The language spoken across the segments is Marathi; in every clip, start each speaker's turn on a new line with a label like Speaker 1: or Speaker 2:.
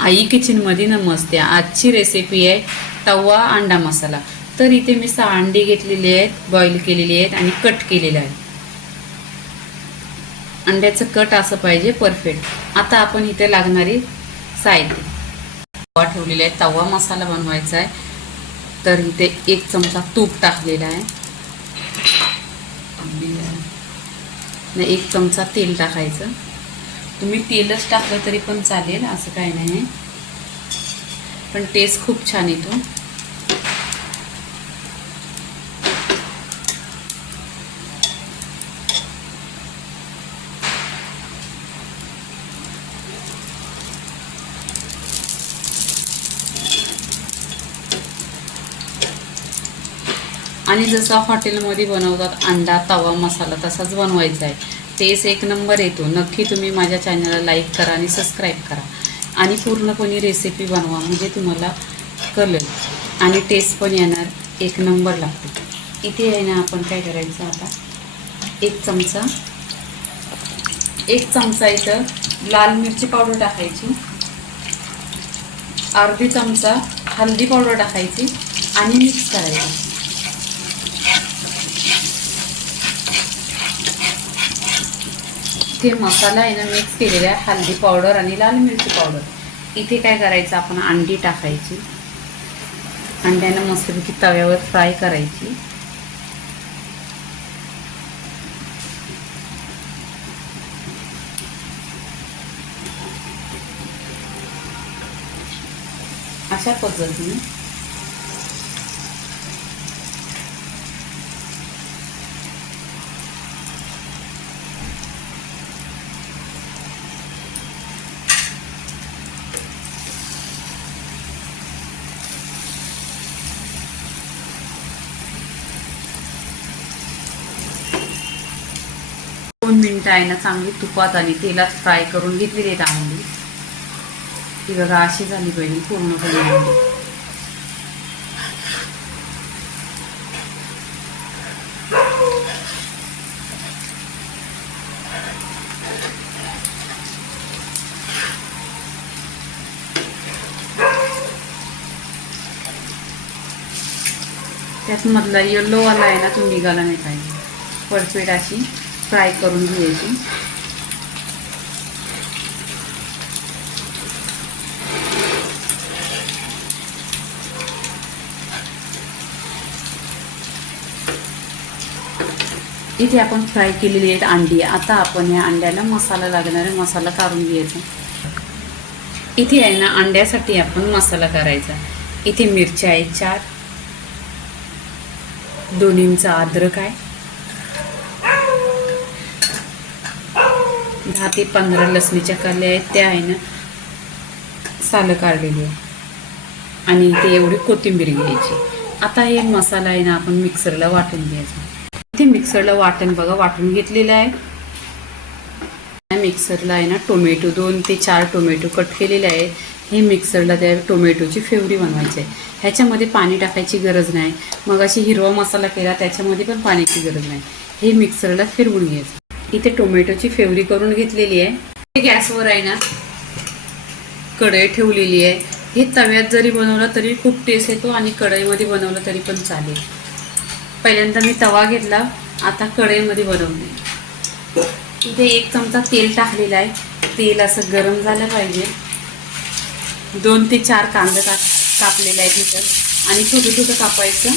Speaker 1: आई किचनमध्ये नमस्ते आजची रेसिपी आहे तवा अंडा मसाला. तर इथे मी सहा अंडी घेतलेली आहेत बॉईल केलेली आहेत आणि कट केलेलं आहे. अंड्याचं कट असं पाहिजे परफेक्ट आता आपण इथे लागणारी साहित्य. तवा ठेवलेला आहे. तवा मसाला बनवायचा आहे. तर इथे एक चमचा तूप टाकलेला आहे. नाही एक चमचा तेल टाकायचं. तुम्ही तेलच टाकलं तरी पण चालेल असं काही नाही. पण टेस्ट खूप छान येतो. आणि जसं हॉटेलमध्ये बनवतात अंडा तवा मसाला तसाच बनवायचा आहे. टेस्ट एक नंबर येतो नक्की तुम्ही माझ्या चॅनलला लाईक करा आणि सबस्क्राईब करा. आणि पूर्णपणे रेसिपी बनवा म्हणजे तुम्हाला कळेल. आणि टेस्ट पण येणार एक नंबर लागतो. इथे आहे ना आपण काय करायचं आता? एक चमचा एक चमचा इथं लाल मिरची पावडर टाकायची. अर्धी चमचा हळदी पावडर टाकायची. आणि मिक्स करायची. इथे मसाला आहे ना मिक्स केलेला आहे हल्दी पावडर आणि लाल मिरची पावडर इथे काय करायचं आपण अंडी टाकायची. अंड्यानं मस्तपैकी तव्यावर फ्राय करायची. अशा पद्धतीने दोन मिनिटं आहे ना चांगली तुपात आणि तेलात फ्राय करून घेतलेली आहेत अंडी ती बघा अशी झाली पाहिजे पूर्णपणे अंडी त्यात मधला येल्लोवाला आहे ना तो निघाला नाही पाहिजे. परफेक्ट अशी. फ्राय करून घ्यायची. इथे आपण फ्राय केलेली आहेत अंडी. आता आपण या अंड्याला मसाला लागणारा मसाला काढून घ्यायचा. इथे आहे ना अंड्यासाठी आपण मसाला करायचा. इथे मिरच्या आहेत चार. दोन इंच अद्रक आहे. दहा ते पंधरा लसणीच्या कल्या आहेत त्या आहे ना सालं काढलेली आहे. आणि ते एवढी कोथिंबीर घ्यायची. आता हे मसाला आहे ना आपण मिक्सरला वाटून घ्यायचा. ते मिक्सरला वाटण बघा वाटून घेतलेलं आहे. मिक्सरला आहे ना टोमॅटो दोन ते चार टोमॅटो कट केलेले आहे. हे मिक्सरला त्या टोमॅटोची फेवरी बनवायची आहे. ह्याच्यामध्ये पाणी टाकायची गरज नाही. मग अशी हिरवा मसाला केला त्याच्यामध्ये पण पाण्याची गरज नाही. हे मिक्सरला फिरवून घ्यायचं. इथे टोमॅटोची फेवरी करून घेतलेली आहे. गॅसवर आहे ना कढई ठेवलेली आहे. हे तव्यात जरी बनवलं तरी खूप टेस्ट येतो आणि कढईमध्ये बनवलं तरी पण चालेल. पहिल्यांदा मी तवा घेतला आता कढईमध्ये बनवले इथे एक चमचा तेल टाकलेला आहे. तेल असं गरम झालं पाहिजे. दोन ते चार कांदे टाक कापलेले आहेत इथं. आणि छोटं छोटं कापायचं.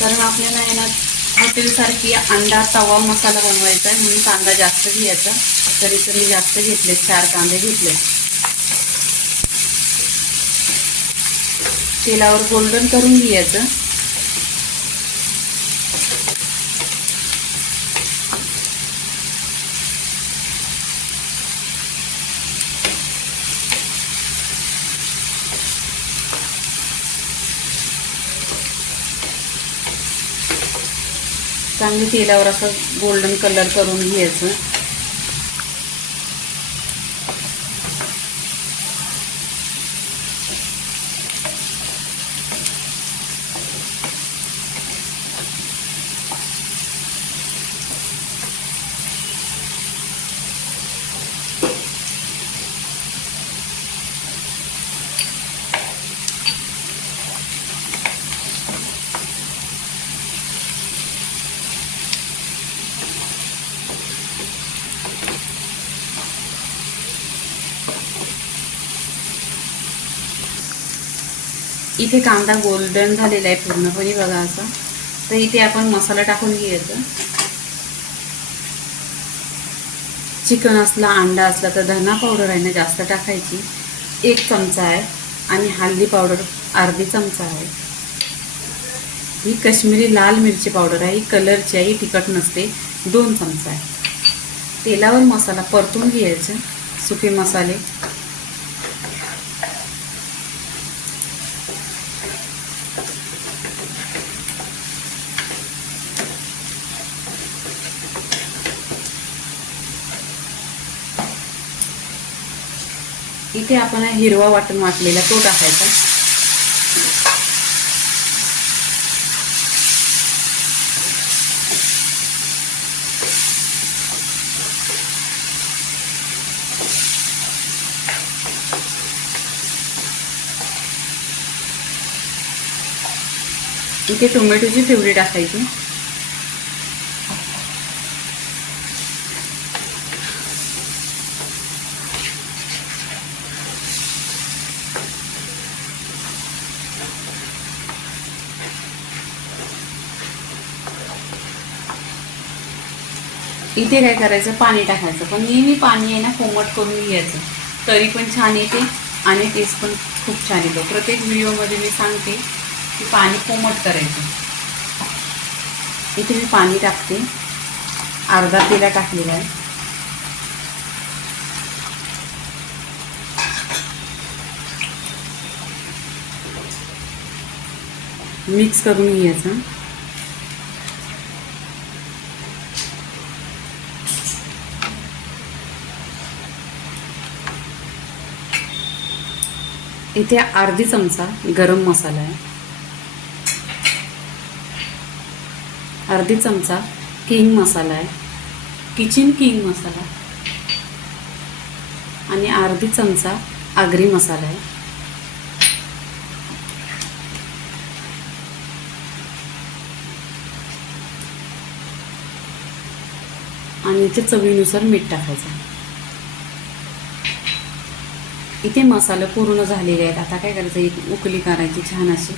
Speaker 1: कारण आपल्याला आहे ना हॉटेलसारखी अंडा तवा मसाला बनवायचा आहे. म्हणून कांदा जास्त घ्यायचा. तरी तर मी जास्त घेतले चार कांदे घेतले. तेलावर गोल्डन करून घ्यायचं. चांगली तेलावर असं गोल्डन कलर करून घ्यायचं. इथे कांदा गोल्डन झालेला आहे पूर्णपणे बघा असं. तर इथे आपण मसाला टाकून घ्यायचं. चिकन असला अंडा असला तर धना पावडर आहे ना जास्त टाकायची. एक चमचा आहे आणि हळदी पावडर अर्धी चमचा आहे. ही कश्मीरी लाल मिरची पावडर आहे ही कलरची आहे ही तिखट नसते दोन चमचा आहे. तेलावर मसाला परतून घ्यायचं सुके मसाले. इथे आपण हिरवा वाटण वाटलेला तो टाकायचा. इथे टोमॅटोची प्युरी टाकायची. इथे काय करायचं? पाणी टाकायचं. पण नेहमी पाणी आहे ना कोमट करून घ्यायचं. तरी पण छान येते आणि टेस्ट पण खूप छान येतो. प्रत्येक व्हिडिओमध्ये मी सांगते की पाणी कोमट करायचं. इथे मी पाणी टाकते. अर्धा पेला टाकलेला आहे. मिक्स करून घ्यायचं. इथे अर्धी चमचा गरम मसाला आहे. अर्धी चमचा किंग मसाला आहे. किचन किंग मसाला. आणि अर्धी चमचा आगरी मसाला आहे. आणि इथे चवीनुसार मीठ टाकायचं इथे मसाले पूर्ण झालेले आहेत. आता काय करायचं? एक उकली करायची छान अशी.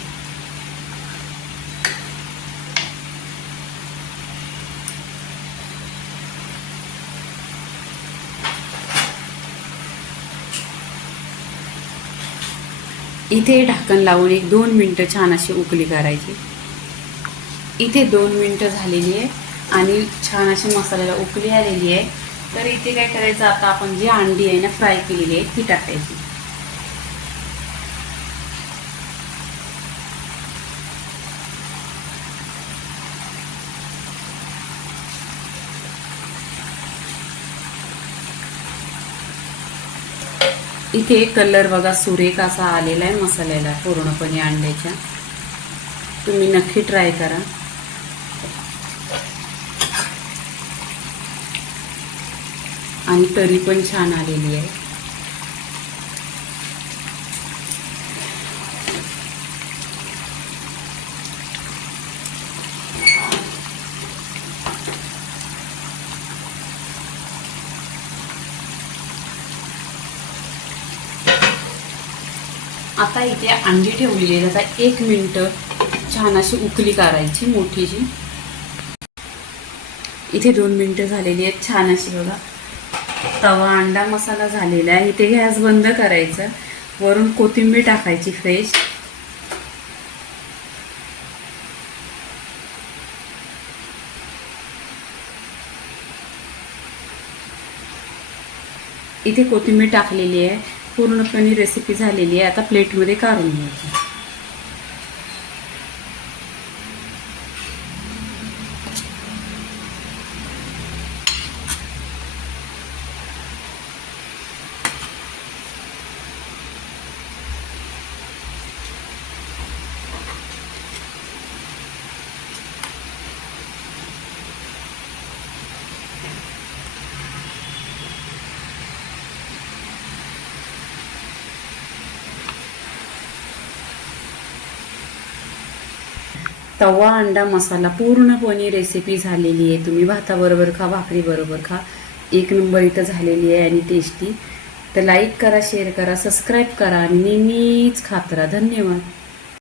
Speaker 1: इथे ढाकण लावून एक दोन मिनटं छान अशी उकली करायची. इथे दोन मिनटं झालेली आहे आणि छान अशी मसाल्याला उकली आलेली आहे. तर इथे काय करायचं आता आपण जी अंडी आहे ना फ्राय केलेली आहे ती टाकायची. इथे कलर बघा सुरेख असा आलेला आहे मसाल्याला पूर्णपणे अंड्याच्या. तुम्ही नक्की ट्राय करा. आणि तरी पण छान आलेली आहे. आता इथे अंडी ठेवलेली आहे आता एक मिनटं छान अशी उकली काढायची मोठीची इथे दोन मिनटं झालेली आहेत छान अशी बघा. तवा अंडा मसाला झालेला आहे. इथे गॅस बंद करायचं. वरून कोथिंबीर टाकायची फ्रेश. इथे कोथिंबीर टाकलेली आहे. पूर्णपणे रेसिपी झालेली आहे. आता प्लेटमध्ये काढून घ्यायची. तवा अंडा मसाला पूर्णपणे रेसिपी झालेली आहे. तुम्ही भाताबरोबर खा भाकरी बरोबर खा. एक नंबर इथं झालेली आहे आणि टेस्टी तर लाईक करा शेअर करा सबस्क्राईब करा आणि नेहमीच खात राहा. धन्यवाद.